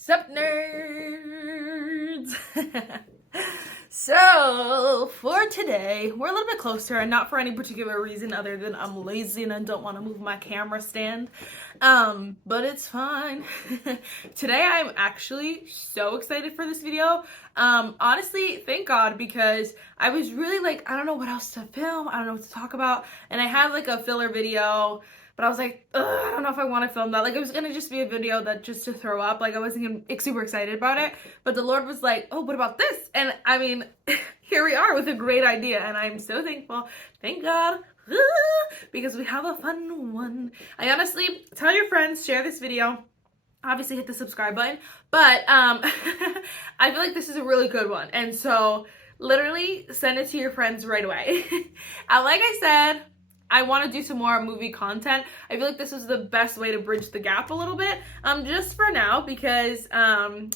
Sup, nerds? So, for today, we're a little bit closer, and not for any particular reason other than I'm lazy and I don't want to move my camera stand. But it's fine. Today, I'm actually so excited for this video. Honestly, thank God, because I was really like, I don't know what else to film, I don't know what to talk about, and I had like a filler video. But I was like, I don't know if I want to film that. Like, it was going to just be a video that just to throw up. Like, I wasn't super excited about it. But the Lord was like, oh, what about this? And I mean, here we are with a great idea. And I'm so thankful. Thank God. Because we have a fun one. I honestly, tell your friends, share this video. Obviously, hit the subscribe button. But I feel like this is a really good one. And so, literally, send it to your friends right away. Like I said, I want to do some more movie content. I feel like this is the best way to bridge the gap a little bit, just for now, because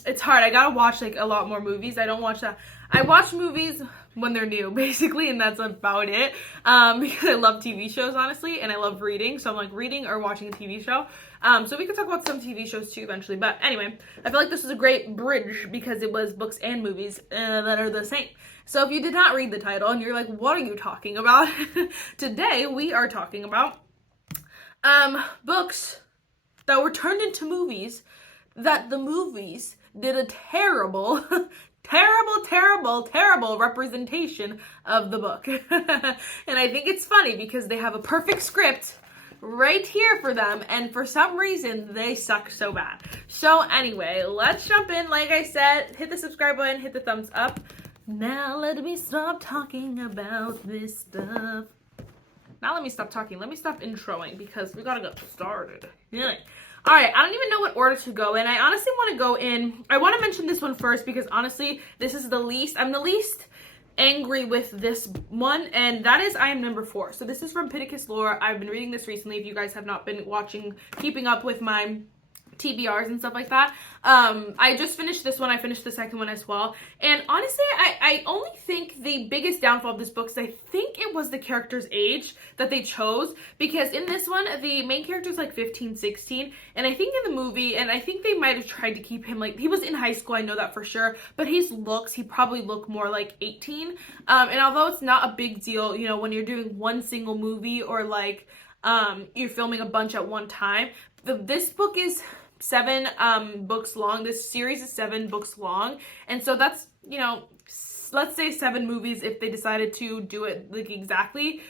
it's hard. I gotta watch like a lot more movies. I don't watch that. I watch movies when they're new, basically, and that's about it. Because I love TV shows, honestly, and I love reading. So I'm like reading or watching a TV show. So we can talk about some TV shows too eventually. But anyway, I feel like this is a great bridge because it was books and movies that are the same. So if you did not read the title and you're like, what are you talking about? Today we are talking about books that were turned into movies that the movies did a terrible terrible representation of the book. And I think it's funny because they have a perfect script right here for them, and for some reason they suck so bad. So anyway, let's jump in. Like I said, hit the subscribe button, hit the thumbs up. Now let me stop talking about this stuff. Now let me stop talking. Let me stop introing because we gotta get started. Yeah. Alright, I don't even know what order to go in. I honestly want to go in. I want to mention this one first because honestly, this is the least. I'm the least angry with this one, and that is I Am Number 4. So this is from Pittacus Lore. I've been reading this recently. If you guys have not been keeping up with my TBRs and stuff like that. I just finished this one. I finished the second one as well. And honestly, I only think the biggest downfall of this book is I think it was the character's age that they chose. Because in this one, the main character is like 15, 16. And I think in the movie, and I think they might have tried to keep him like, he was in high school, I know that for sure. But he probably looked more like 18. And although it's not a big deal, you know, when you're doing one single movie or like you're filming a bunch at one time, this book is 7 books long. This series is 7 books long, and so that's, you know, let's say 7 movies if they decided to do it like exactly.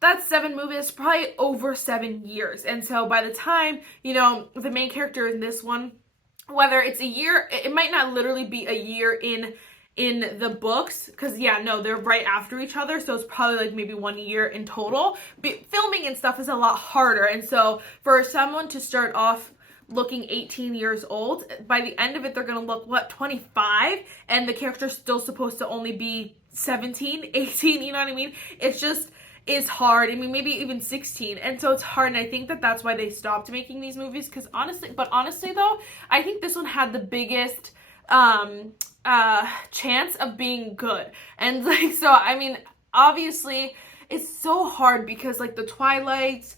That's 7 movies, probably over 7 years. And so by the time, you know, the main character in this one, whether it's a year, it might not literally be a year in the books, because yeah, no, they're right after each other, so it's probably like maybe 1 year in total. But filming and stuff is a lot harder, and so for someone to start off looking 18 years old, by the end of it they're gonna look, what, 25, and the character's still supposed to only be 17, 18, you know what I mean? It's just, it's hard. I mean, maybe even 16, and so it's hard, and I think that that's why they stopped making these movies, because honestly though, I think this one had the biggest chance of being good. And like, so I mean, obviously it's so hard because like the Twilights,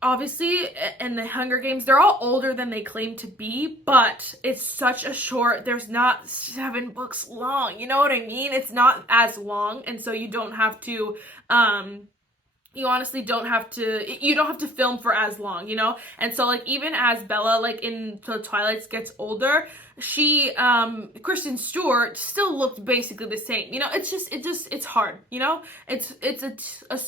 obviously, and the Hunger Games, they're all older than they claim to be, but it's such a short, there's not 7 books long, you know what I mean? It's not as long, and so you don't have to, you honestly don't have to film for as long, you know? And so like even as Bella, like in the Twilights, gets older, she, Kristen Stewart still looked basically the same, you know? It's hard, you know? It's a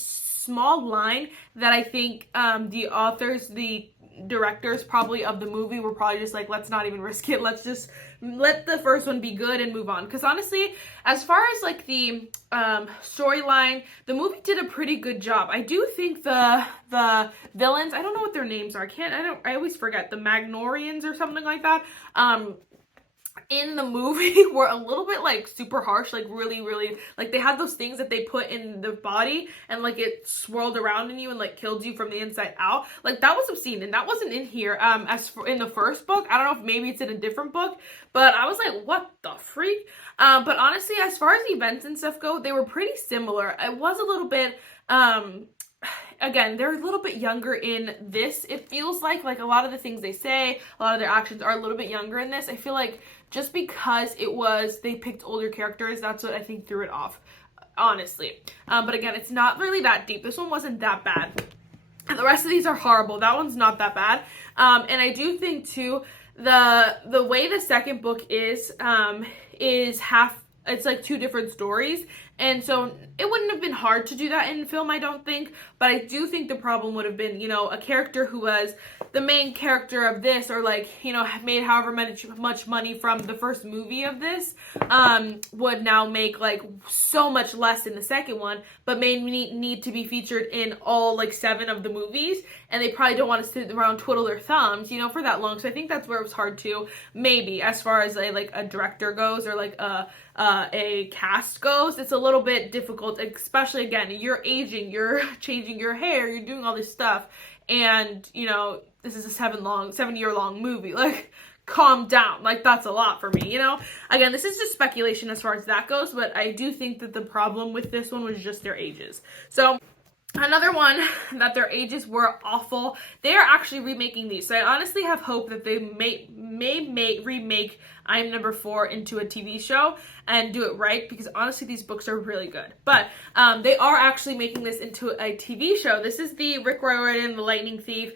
small line that I think the directors probably of the movie were probably just like, let's not even risk it, let's just let the first one be good and move on. Because honestly, as far as like the storyline, the movie did a pretty good job. I do think the villains, I don't know what their names are, I always forget, the Magnorians or something like that, in the movie were a little bit like super harsh, like really like they had those things that they put in the body and like it swirled around in you and like killed you from the inside out. Like that was obscene, and that wasn't in here as for in the first book. I don't know if maybe it's in a different book, but I was like, what the freak? But honestly, as far as events and stuff go, they were pretty similar. It was a little bit again, they're a little bit younger in this. It feels like a lot of the things they say, a lot of their actions are a little bit younger in this. I feel like just because they picked older characters, that's what I think threw it off, honestly. But again, it's not really that deep. This one wasn't that bad. And the rest of these are horrible. That one's not that bad. And I do think too, the way the second book is it's like two different stories. And so it wouldn't have been hard to do that in film, I don't think. But I do think the problem would have been, a character who was the main character of this, or made however much money from the first movie of this, would now make so much less in the second one, but may need to be featured in all 7 of the movies. And they probably don't want to sit around twiddle their thumbs, for that long. So I think that's where it was hard to, maybe, as far as a director goes, or a cast goes. It's a little bit difficult, especially, again, you're aging, you're changing your hair, you're doing all this stuff, and this is a 7-year long movie. Calm down. That's a lot for me, Again, this is just speculation as far as that goes, but I do think that the problem with this one was just their ages. So another one that their ages were awful. They are actually remaking these. So I honestly have hope that they may remake I Am Number 4 into a TV show and do it right, because honestly these books are really good. But they are actually making this into a TV show. This is the Rick Riordan, The Lightning Thief,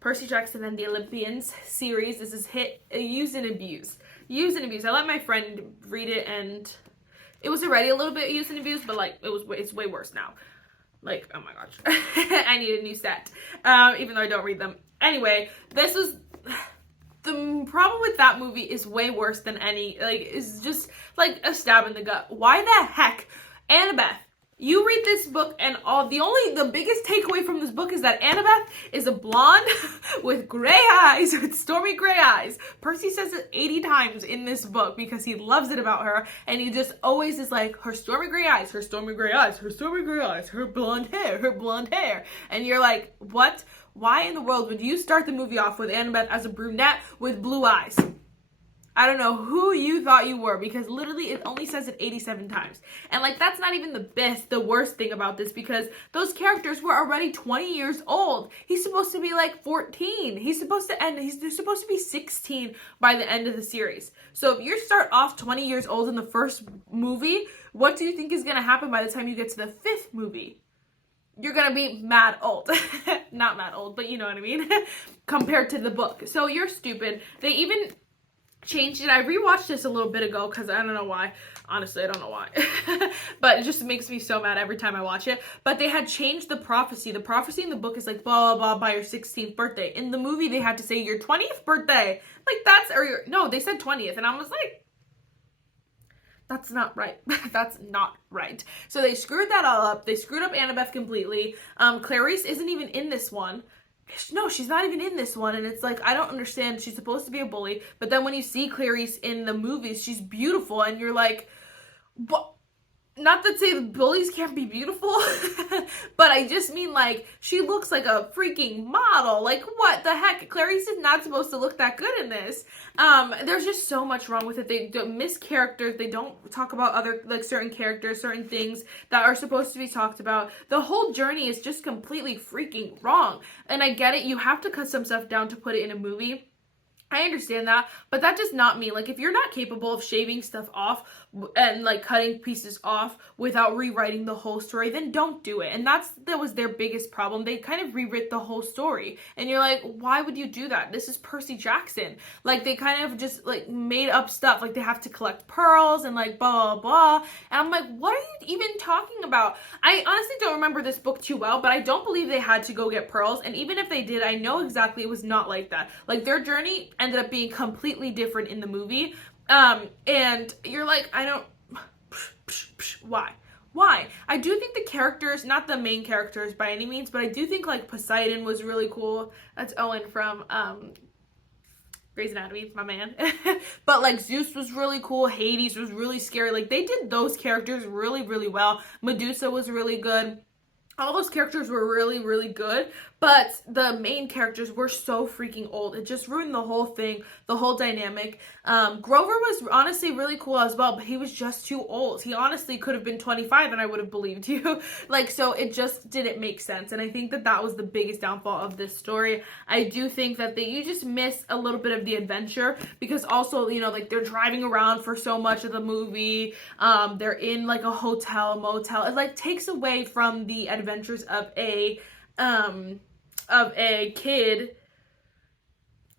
Percy Jackson and the Olympians series. This is Use and Abuse. Use and Abuse. I let my friend read it, and it was already a little bit used and abused, but it's way worse now. Oh my gosh. I need a new set. Even though I don't read them. Anyway, this was... The problem with that movie is way worse than is just a stab in the gut. Why the heck, Annabeth, you read this book, and the biggest takeaway from this book is that Annabeth is a blonde with gray eyes, with stormy gray eyes. Percy says it 80 times in this book because he loves it about her, and he just always is her stormy gray eyes, her stormy gray eyes, her stormy gray eyes, her blonde hair. And you're like, what? Why in the world would you start the movie off with Annabeth as a brunette with blue eyes? I don't know who you thought you were, because literally it only says it 87 times. And that's not even the worst thing about this, because those characters were already 20 years old. He's supposed to be 14. He's supposed to be 16 by the end of the series. So if you start off 20 years old in the first movie, what do you think is going to happen by the time you get to the 5th movie? You're gonna be mad old. Not mad old, but you know what I mean. Compared to the book. So you're stupid. They even changed it. I rewatched this a little bit ago because I don't know why. Honestly, I don't know why. But it just makes me so mad every time I watch it. But they had changed the prophecy. The prophecy in the book is blah, blah, blah, by your 16th birthday. In the movie, they had to say your 20th birthday. No, they said 20th. And I was like, that's not right. That's not right. So they screwed that all up. They screwed up Annabeth completely. Clarice isn't even in this one. No, she's not even in this one. And it's I don't understand. She's supposed to be a bully. But then when you see Clarice in the movies, she's beautiful. And you're like, what? Not to say the bullies can't be beautiful, but I just mean she looks like a freaking model. What the heck? Clarice is not supposed to look that good in this. There's just so much wrong with it. They don't miss characters. They don't talk about other certain characters, certain things that are supposed to be talked about. The whole journey is just completely freaking wrong. And I get it. You have to cut some stuff down to put it in a movie. I understand that, but that does not mean, if you're not capable of shaving stuff off and, cutting pieces off without rewriting the whole story, then don't do it. And that was their biggest problem. They kind of rewrit the whole story. And you're like, why would you do that? This is Percy Jackson. They kind of just, made up stuff. They have to collect pearls and, blah, blah, blah. And I'm like, what are you even talking about? I honestly don't remember this book too well, but I don't believe they had to go get pearls. And even if they did, I know exactly it was not like that. Their journey ended up being completely different in the movie. And you're like, I don't... Why? I do think the characters, not the main characters by any means, but I do think, Poseidon was really cool. That's Owen from, Grey's Anatomy, my man. But, Zeus was really cool. Hades was really scary. They did those characters really, really well. Medusa was really good. All those characters were really, really good, But the main characters were so freaking old. It just ruined the whole thing, the whole dynamic. Grover was honestly really cool as well, but he was just too old. He honestly could have been 25 and I would have believed you. Like, so it just didn't make sense. And I think that that was the biggest downfall of this story. I do think that you just miss a little bit of the adventure, because also, you know, like they're driving around for so much of the movie. They're in like a hotel, motel. It like takes away from the adventures of a kid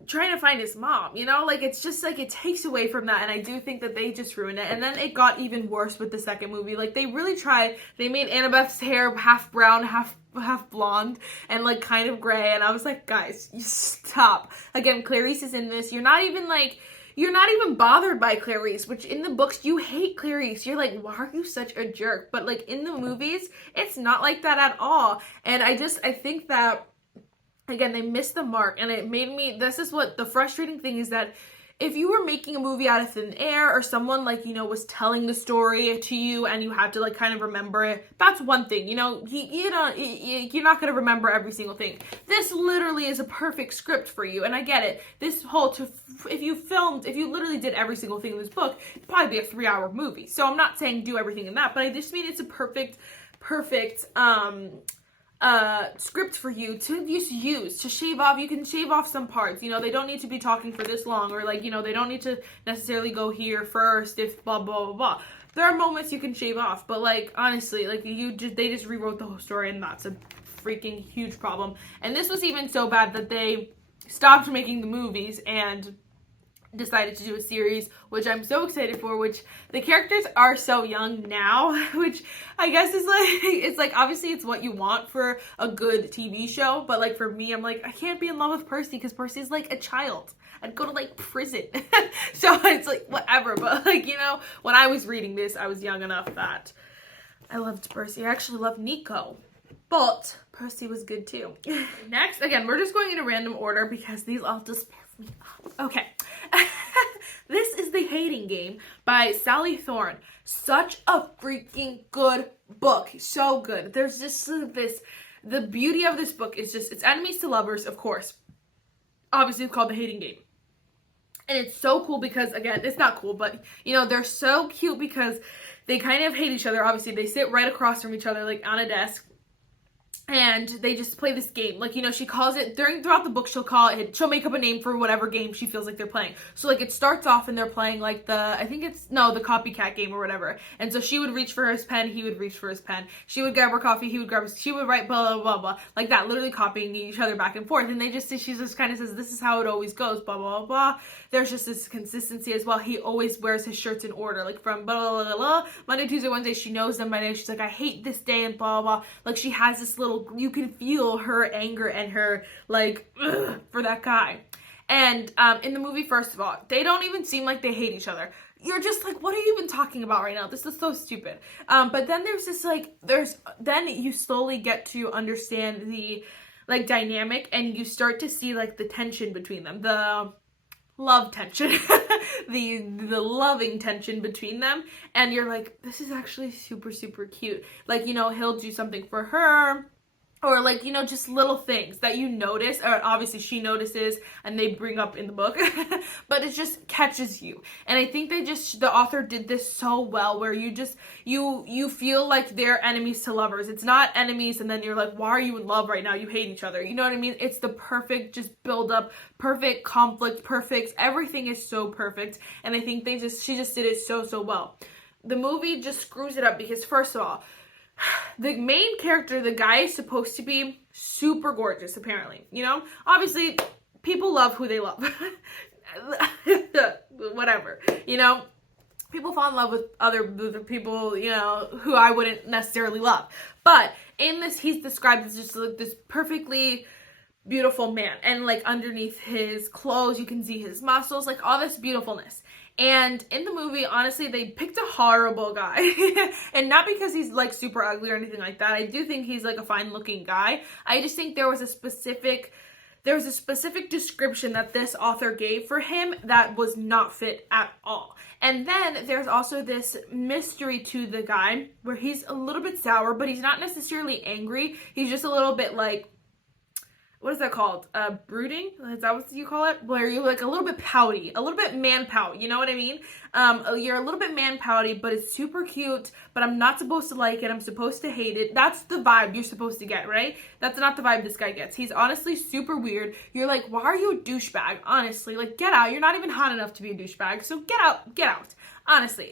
trying to find his mom, you know? Like, it's just like it takes away from that, and I do think that they just ruined it. And then it got even worse with the second movie. Like, they really tried. They made Annabeth's hair half brown, half blonde, and like kind of gray, and I was like, guys, you stop. Again, Clarice is in this. You're not even bothered by Clarice, which in the books, you hate Clarice. You're like, why are you such a jerk? But like in the movies, it's not like that at all. And I think that, again, they missed the mark, and it made me, this is what the frustrating thing is, that if you were making a movie out of thin air, or someone like, you know, was telling the story to you and you had to like kind of remember it, that's one thing, you know, you're not going to remember every single thing. This literally is a perfect script for you, and I get it. This whole, if you literally did every single thing in this book, it'd probably be a 3-hour movie. So I'm not saying do everything in that, but I just mean it's a perfect script for you to just use, to shave off. You can shave off some parts, you know, they don't need to be talking for this long, or like, you know, they don't need to necessarily go here first if blah blah blah blah. There are moments you can shave off, but like honestly, like they just rewrote the whole story, and that's a freaking huge problem. And this was even so bad that they stopped making the movies and decided to do a series, which I'm so excited for, which the characters are so young now, which I guess is like, it's like, obviously it's what you want for a good TV show, but like for me, I'm like, I can't be in love with Percy because Percy's like a child. I'd go to like prison. So it's like whatever, but like, you know, when I was reading this, I was young enough that I loved Percy. I actually loved Nico, but Percy was good too. Next, again, we're just going in a random order because these all just piss me off. Okay. This is The Hating Game by Sally Thorne. Such a freaking good book. So good. There's just the beauty of this book is just, it's enemies to lovers, of course. Obviously, it's called The Hating Game. And it's so cool because, again, it's not cool, but, you know, they're so cute because they kind of hate each other. Obviously, they sit right across from each other, like, on a desk. And they just play this game. Like, you know, she calls it, throughout the book, she'll make up a name for whatever game she feels like they're playing. So, like, it starts off and they're playing, like, the copycat game or whatever. And so she would reach for his pen, he would reach for his pen. She would grab her coffee, she would write blah, blah, blah, blah. Like that, literally copying each other back and forth. And she just kind of says, this is how it always goes, blah, blah, blah, blah. There's just this consistency as well. He always wears his shirts in order. Like, from blah, blah, blah, blah. Monday, Tuesday, Wednesday, she knows them by name. She's like, I hate this day, and blah, blah, blah. Like, she has this little, you can feel her anger and her, like, for that guy. And in the movie, first of all, they don't even seem like they hate each other. You're just like, what are you even talking about right now? This is so stupid. But then there's this, like, then you slowly get to understand the, like, dynamic, and you start to see, like, the tension between them. The love tension, the loving tension between them, and you're like, this is actually super, super cute. Like, you know, he'll do something for her, or like, you know, just little things that you notice, or obviously she notices and they bring up in the book, but it just catches you. And I think the author did this so well, where you just, you feel like they're enemies to lovers. It's not enemies and then you're like, why are you in love right now? You hate each other. You know what I mean? It's the perfect just build up, perfect conflict, perfect, everything is so perfect. And I think she just did it so, so well. The movie just screws it up because, first of all, the main character, the guy, is supposed to be super gorgeous, apparently. You know? Obviously, people love who they love. Whatever. You know? People fall in love with other people, you know, who I wouldn't necessarily love. But in this, he's described as just like this perfectly beautiful man. And like underneath his clothes, you can see his muscles, like all this beautifulness. And in the movie, honestly, they picked a horrible guy. And not because he's like super ugly or anything like that. I do think he's like a fine looking guy. I just think there was a specific description that this author gave for him that was not fit at all. And then there's also this mystery to the guy where he's a little bit sour, but he's not necessarily angry. He's just a little bit like, what is that called? Brooding? Is that what you call it? Where you're like a little bit pouty, a little bit man pout, you know what I mean? You're a little bit man pouty, but it's super cute, but I'm not supposed to like it, I'm supposed to hate it. That's the vibe you're supposed to get, right? That's not the vibe this guy gets. He's honestly super weird. You're like, why are you a douchebag? Honestly, like, get out. You're not even hot enough to be a douchebag, so get out, get out. Honestly,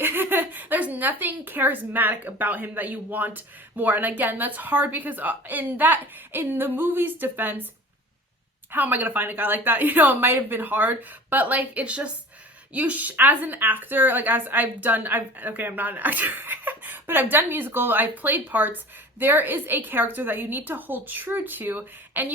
there's nothing charismatic about him that you want more. And again, that's hard because in the movie's defense, how am I gonna find a guy like that? You know, it might have been hard, but like, it's just, as an actor, like, as I'm not an actor, but I've done musical, I've played parts, there is a character that you need to hold true to, and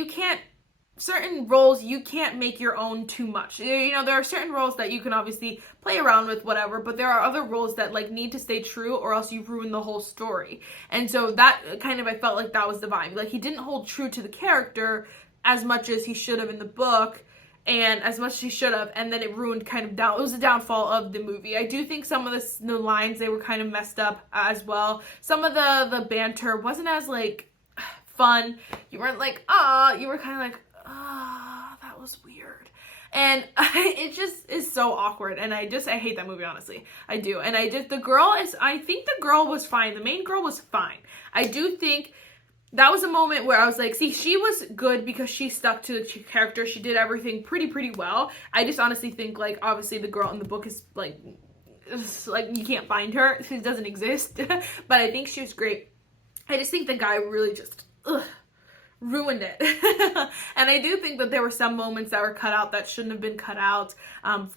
certain roles you can't make your own too much. You know, there are certain roles that you can obviously play around with, whatever, but there are other roles that like need to stay true or else you ruin the whole story. And so that kind of, I felt like that was the vibe. Like, he didn't hold true to the character as much as he should have in the book, and as much as he should have, and then it ruined it was a downfall of the movie. I do think some of the lines, they were kind of messed up as well. Some of the banter wasn't as like fun. You weren't like, you were kind of like, that was weird. And it just is so awkward, and I hate that movie, honestly. I do. And I think the girl was fine. The main girl was fine. I do think that was a moment where I was like, see, she was good because she stuck to the character. She did everything pretty well. I just honestly think, like, obviously the girl in the book is like you can't find her. She doesn't exist. But I think she was great. I just think the guy really just ruined it. And I do think that there were some moments that were cut out that shouldn't have been cut out,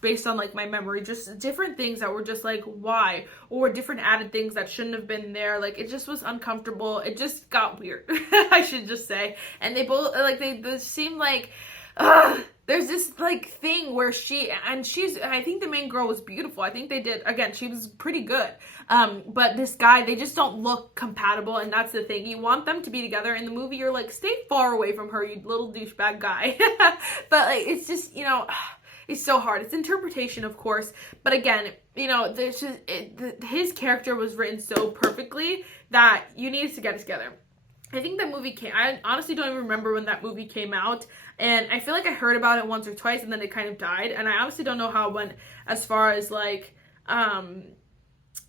based on like my memory, just different things that were just like, why, or different added things that shouldn't have been there. Like, it just was uncomfortable. It just got weird. I should just say. And they both like, they seemed like, there's this like thing where I think the main girl was beautiful. I think she was pretty good. But this guy, they just don't look compatible, and that's the thing. You want them to be together. In the movie, you're like, stay far away from her, you little douchebag guy. But like, it's just, you know, it's so hard. It's interpretation, of course. But again, you know, his character was written so perfectly that you needed to get it together. I think that movie I honestly don't even remember when that movie came out, and I feel like I heard about it once or twice and then it kind of died, and I honestly don't know how it went as far as like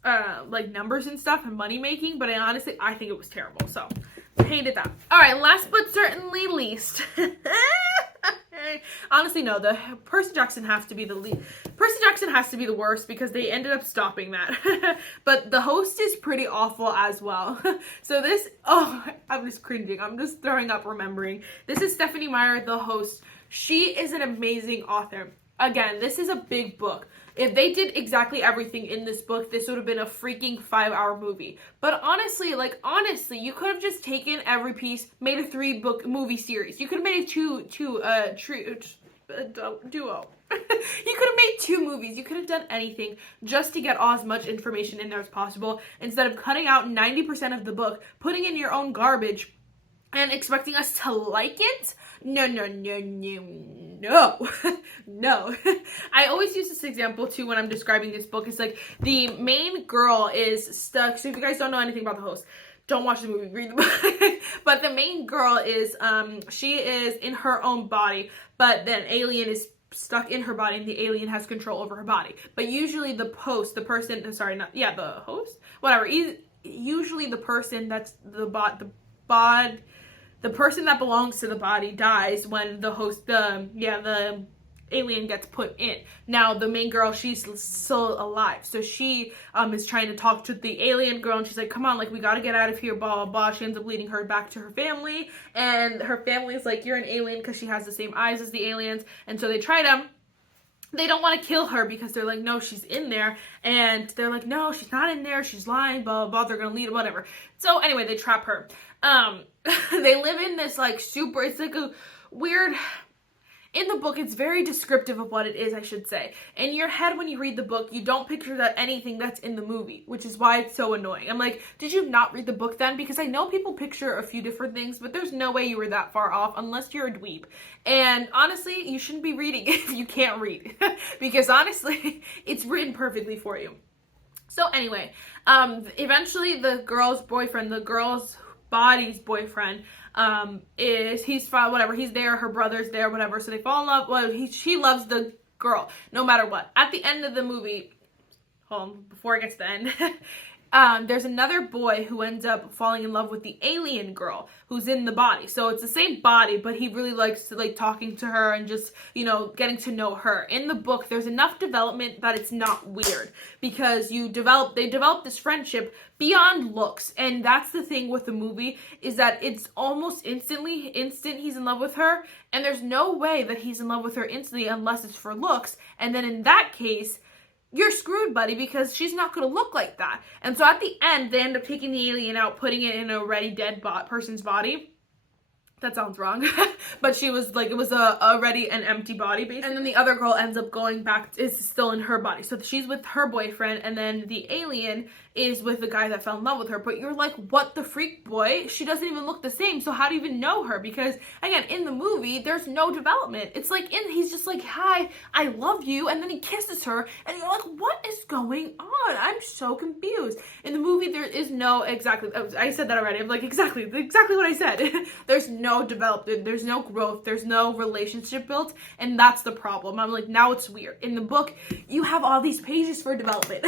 numbers and stuff and money making, but I think it was terrible, so I hated that. Alright, last but certainly least. Honestly, no, Percy Jackson has to be the worst because they ended up stopping that. But the host is pretty awful as well. So I'm just cringing. I'm just throwing up remembering. This is Stephenie Meyer, the host. She is an amazing author. Again, this is a big book. If they did exactly everything in this book, this would have been a freaking 5-hour movie. But honestly, you could have just taken every piece, made a 3-book movie series. You could have made a duo. You could have made 2 movies. You could have done anything just to get as much information in there as possible, instead of cutting out 90% of the book, putting in your own garbage, and expecting us to like it? No. No. I always use this example too when I'm describing this book. It's like, the main girl is stuck. So if you guys don't know anything about the host, don't watch the movie, read the book. But the main girl is, she is in her own body, but then alien is stuck in her body, and the alien has control over her body. But usually the host, the person, the host? Whatever. Usually the person that's the person that belongs to the body dies when the host, the alien gets put in. Now, the main girl, she's still alive. So she is trying to talk to the alien girl, and she's like, come on, like, we gotta get out of here, blah, blah, blah. She ends up leading her back to her family, and her family is like, you're an alien, because she has the same eyes as the aliens. And so they don't want to kill her because they're like, no, she's in there. And they're like, no, she's not in there. She's lying, blah, blah, blah. They're going to lead, whatever. So anyway, they trap her. They live in this like it's like a weird, in the book, it's very descriptive of what it is, I should say. In your head, when you read the book, you don't picture that anything that's in the movie, which is why it's so annoying. I'm like, did you not read the book then? Because I know people picture a few different things, but there's no way you were that far off unless you're a dweeb. And honestly, you shouldn't be reading if you can't read. Because honestly, it's written perfectly for you. So anyway, eventually the girl's body's boyfriend, he's there, her brother's there, whatever. So they fall in love. Well, she loves the girl no matter what. At the end of the movie, hold on, before it gets to the end. There's another boy who ends up falling in love with the alien girl who's in the body. So it's the same body, but he really likes to like talking to her and just, getting to know her. In the book, there's enough development that it's not weird because they develop this friendship beyond looks. And that's the thing with the movie, is that it's almost instant he's in love with her. And there's no way that he's in love with her instantly unless it's for looks. And then in that case, you're screwed, buddy, because she's not going to look like that. And so at the end, they end up taking the alien out, putting it in a already dead person's body. That sounds wrong. But she was like, it was already an empty body, basically. And then the other girl ends up going back, is still in her body. So she's with her boyfriend, and then the alien is with the guy that fell in love with her. But you're like, what the freak, boy? She doesn't even look the same. So how do you even know her? Because, again, in the movie, there's no development. It's like, he's just like, hi, I love you. And then he kisses her, and you're like, what is going on? I'm so confused. In the movie, there is no, exactly, I said that already. I'm like, exactly what I said. There's no development, there's no growth, there's no relationship built, and that's the problem. I'm like, now it's weird. In the book, you have all these pages for development.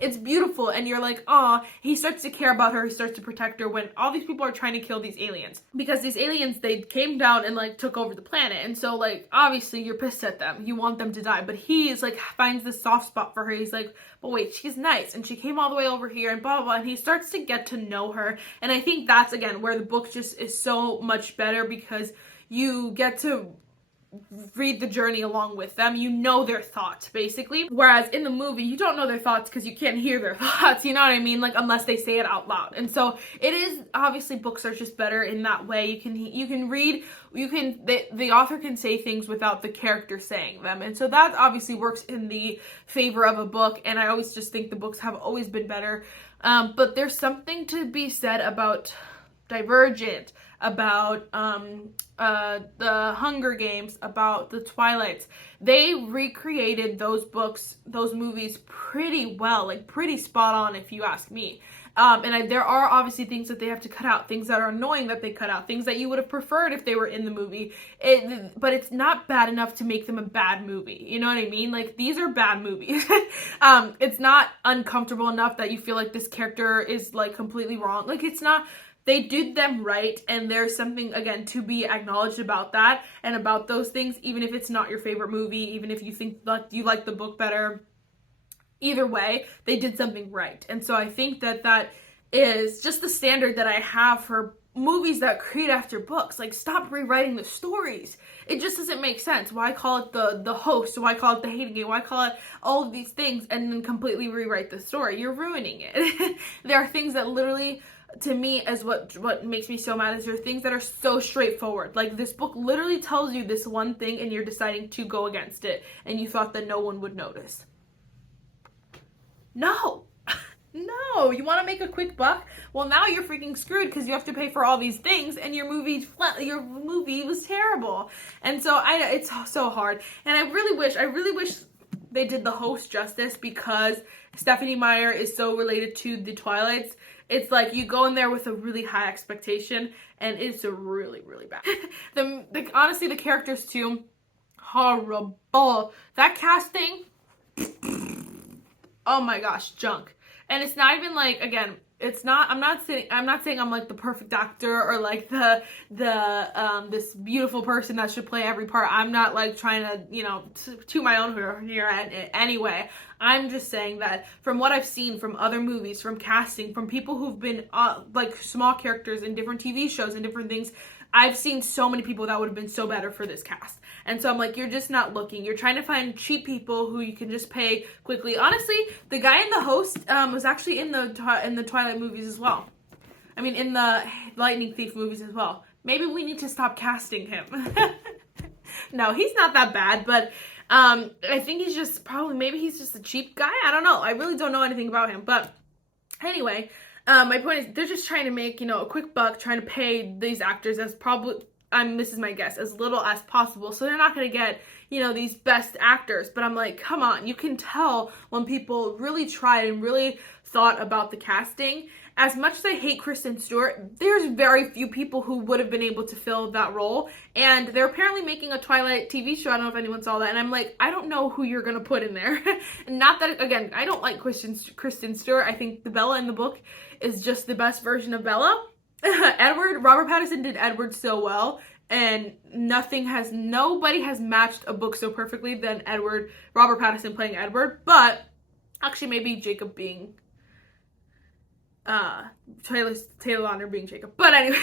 It's beautiful, and you're like, oh, he starts to care about her, he starts to protect her when all these people are trying to kill these aliens. Because these aliens, they came down and like took over the planet, and so like, obviously you're pissed at them, you want them to die, but he is like, finds this soft spot for her. He's like, but wait, she's nice, and she came all the way over here, and blah, blah, blah, and he starts to get to know her, and I think that's, again, where the book just is so much better, because you get to read the journey along with them. You know their thoughts, basically. Whereas in the movie, you don't know their thoughts because you can't hear their thoughts, you know what I mean? Like, unless they say it out loud. And so it is, obviously, books are just better in that way. You can read, the author can say things without the character saying them. And so that obviously works in the favor of a book. And I always just think the books have always been better. But there's something to be said about Divergent, about the Hunger Games, about the Twilights. They recreated those books, those movies pretty well, like pretty spot on if you ask me. There are obviously things that they have to cut out, things that are annoying that they cut out, things that you would have preferred if they were in the movie. But it's not bad enough to make them a bad movie. You know what I mean? Like, these are bad movies. It's not uncomfortable enough that you feel like this character is like completely wrong. Like, it's not. They did them right, and there's something, again, to be acknowledged about that and about those things, even if it's not your favorite movie, even if you think that you like the book better. Either way, they did something right. And so I think that is just the standard that I have for movies that create after books. Like, stop rewriting the stories. It just doesn't make sense. Why call it the Host? Why call it The Hating Game? Why call it all of these things and then completely rewrite the story? You're ruining it. There are things that literally, to me, is what makes me so mad, is there are things that are so straightforward. Like, this book literally tells you this one thing and you're deciding to go against it, and you thought that no one would notice. No. No, you want to make a quick buck? Well, now you're freaking screwed because you have to pay for all these things, and your movie was terrible. And so it's so hard. And I really wish they did The Host justice, because Stephenie Meyer is so related to the Twilights. It's like you go in there with a really high expectation, and it's a really, really bad. Honestly, the characters too, horrible. That casting, oh my gosh, junk. And it's not even like, again, it's not, I'm not saying I'm like the perfect actor or like this beautiful person that should play every part. I'm not like trying to, to my own here anyway. I'm just saying that from what I've seen from other movies, from casting, from people who've been like small characters in different TV shows and different things, I've seen so many people that would have been so better for this cast. And so I'm like, you're just not looking. You're trying to find cheap people who you can just pay quickly. Honestly, the guy in The Host was actually in the Twilight movies as well. I mean, in the Lightning Thief movies as well. Maybe we need to stop casting him. No, he's not that bad, but I think he's just maybe he's just a cheap guy. I don't know. I really don't know anything about him. But anyway, my point is, they're just trying to make, a quick buck, trying to pay these actors as this is my guess, as little as possible. So they're not going to get, these best actors. But I'm like, come on, you can tell when people really tried and really thought about the casting. As much as I hate Kristen Stewart, there's very few people who would have been able to fill that role. And they're apparently making a Twilight TV show. I don't know if anyone saw that. And I'm like, I don't know who you're going to put in there. And not that, again, I don't like Kristen Stewart. I think the Bella in the book is just the best version of Bella. Robert Pattinson did Edward so well. And nobody has matched a book so perfectly than Robert Pattinson playing Edward. But actually maybe Jacob being Taylor Lautner being Jacob. But anyway,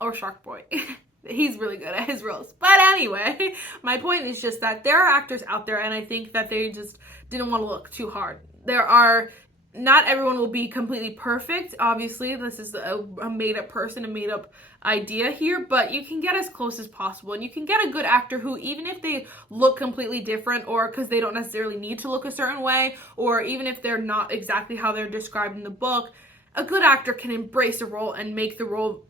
or Shark Boy. He's really good at his roles. But anyway, my point is just that there are actors out there, and I think that they just didn't want to look too hard. Not everyone will be completely perfect. Obviously, this is a made-up person, a made-up idea here, but you can get as close as possible, and you can get a good actor who, even if they look completely different, or because they don't necessarily need to look a certain way, or even if they're not exactly how they're described in the book, a good actor can embrace a role and make the role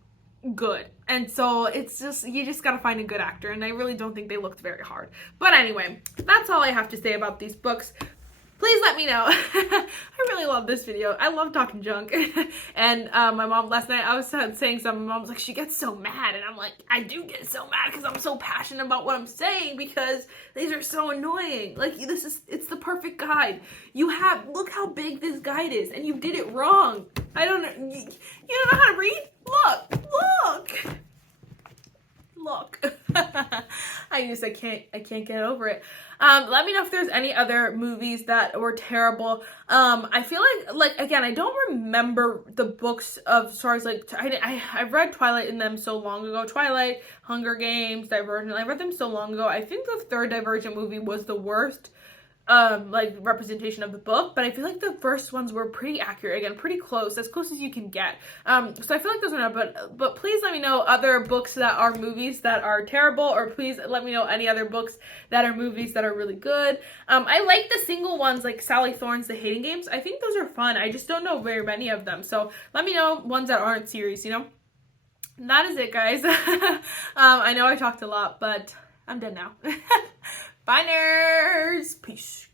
good. And so you just gotta find a good actor, and I really don't think they looked very hard. But anyway, that's all I have to say about these books. Please let me know. I really love this video. I love talking junk. And my mom, last night, I was saying something. My mom was like, she gets so mad. And I'm like, I do get so mad because I'm so passionate about what I'm saying, because these are so annoying. Like, it's the perfect guide. Look how big this guide is, and you did it wrong. You don't know how to read? Look. I can't get over it. Let me know if there's any other movies that were terrible. I feel like again, I don't remember the books of stars. Like, I've read Twilight in them so long ago. Twilight, Hunger Games, Divergent. I read them so long ago. I think the third Divergent movie was the worst representation of the book, but I feel like the first ones were pretty accurate. Again, pretty close, as close as you can get. So I feel like those are not, but please let me know other books that are movies that are terrible, or please let me know any other books that are movies that are really good. I like the single ones, like Sally Thorne's The Hating Games. I think those are fun. I just don't know very many of them. So let me know ones that aren't series, That is it, guys. I know I talked a lot, but I'm done now. Bye, nerds. Peace.